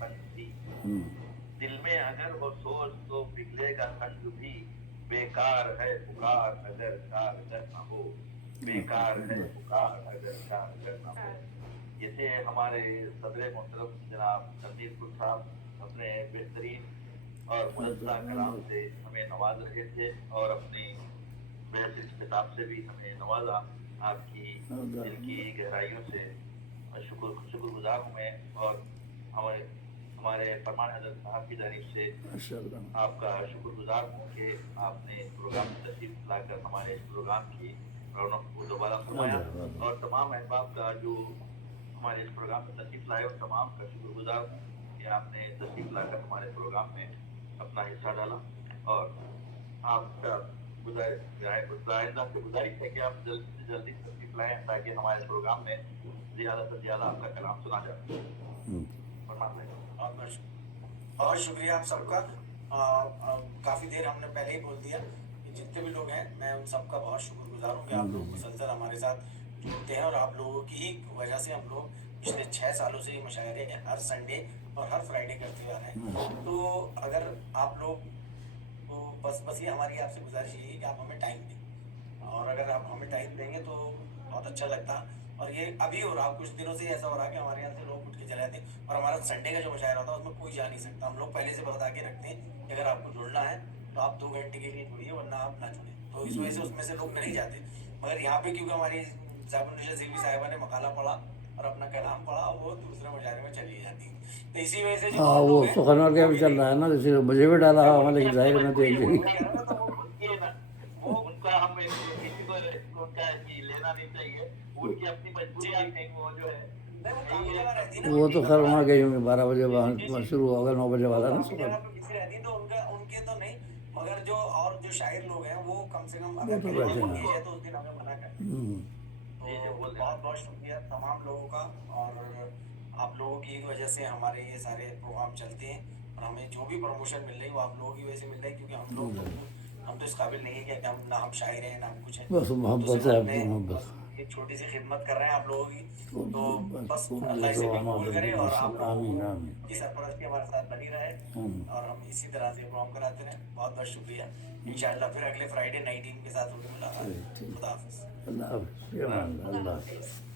पंछी। दिल में अगर हो सोच तो पिघलेगा संग भी, बेकार है पुकार अगर कारगर न हो, बेकार है पुकार अगर कारगर न हो। ये थे हमारे सदर मोहतरम जनाब तनवीर साहब, अपने बेहतरीन और मुजस्सा कलाम से हमें नवाज रहे थे और अपनी बेहतरीन किताब से भी हमें नवाजा। आपकी दिल की गहराइयों से शुक्रगुजार हूँ मैं, और हमारे हमारे फरमान हजरत साहब की जानिब से आपका शुक्रगुजार हूँ कि आपने प्रोग्राम में तशरीफ लाकर हमारे इस प्रोग्राम की रौनक को दोबारा फरमाया, और तमाम अहबाब का जो हमारे इस प्रोग्राम में तशरीफ लाए और तमाम का शुक्रगुजार हूँ कि आपने तशरीफ लाकर हमारे प्रोग्राम में अपना हिस्सा डाला। और आपका आइंदा से गुजारिश है कि आप जल्दी से जल्दी तशरीफ लाएं ताकि हमारे प्रोग्राम में ज़्यादा से ज़्यादा आपका कलाम सुना जा सके। बहुत शुक्रिया आप सबका। काफ़ी देर हमने पहले ही बोल दिया कि जितने भी लोग हैं मैं उन सबका बहुत शुक्रगुजार हूँ कि आप लोग मुसलसल हमारे साथ जुड़ते हैं, और आप लोगों की ही वजह से हम लोग पिछले 6 सालों से ये मुशायरे हर संडे और हर फ्राइडे करते आ रहे हैं। तो अगर आप लोग तो बस ये हमारी आपसे गुजारिश यही है कि आप हमें टाइम दें, और अगर आप हमें टाइम देंगे तो बहुत अच्छा लगता। और ये अभी हो रहा, कुछ दिनों से ऐसा हो रहा कि हमारे यहाँ से लोग उठ के चले जाते हैं, और हमारा संडे का जो मुशायरा होता है उसमें कोई जा नहीं सकता। हम लोग पहले से बता के रखते हैं कि अगर आपको जुड़ना है तो आप 2 घंटे के लिए जुड़िए, वरना आप ना जुड़े। तो इस वजह से उसमें से लोग नहीं जाते। मगर यहाँ पे क्योंकि हमारी साहिबा साहिबा ने मकाला पढ़ा और अपना कलाम पढ़ा, वो दूसरे मुशायरे में चली जाती। तो इसी वजह से जो हाँ, और वो लोग हैं सुखनवर का वो भी भी चल नहीं रहा है जुड़े। ना, जैसे मुझे भी डाला मैं हमारे उनकी जाहिर में तो एक वही जगह कह रहा था, तो वो वो उनका हम किसी को उनका लेना नहीं चाहिए, उनकी अपनी मजबूरियां हैं, वो जो है नहीं, वो काफी जगह रहती है ना, वो तो एक खैर पढ़ा वहाँ रहे गई थे। होंगी 12 बजे, जी वहाँ जी वहाँ जी, शुरू होगा 9 बजे वो वाला ना काफी सुबह। जगह पे बिजी रहती है, तो उनका उनके तो नहीं, मगर जो और जो शायर लोग हैं वो कम से कम वो अगर तो कहीं बैठे पे हैं। मंगेज है तो उस दिन हमें मना करते हैं। तो बहुत बहुत शुक्रिया तमाम लोगों का। और आप लोगों की वजह से हमारे ये सारे प्रोग्राम चलते हैं, और हमें जो भी प्रमोशन मिल रही है वो आप लोगों की वजह से मिल रही है, क्योंकि हम तो इस काबिल नहीं है कि हम ना हम शायर हैं ना हम कुछ हैं। बस हम तो मोहब्बत सिर्फ है, अपने आपकी मोहब्बत। बस एक छोटी सी खिदमत कर रहे हैं आप लोगों की। तो बस खूब अल्लाह इसे भी कबूल करे, और आप लोगों आमीन को आमीन की सरपरस्ती हमारे साथ बनी रहे, आमीन। और हम इसी तरह से प्रोग्राम कराते रहें। बहुत बहुत शुक्रिया। इंशाल्लाह फिर अगले फ्राइडे नई टीम के साथ होगी मुलाकात। ठीक, खुदा हाफिज़। अल्लाह हाफ़िज़, अल्लाह हाफ़िज़।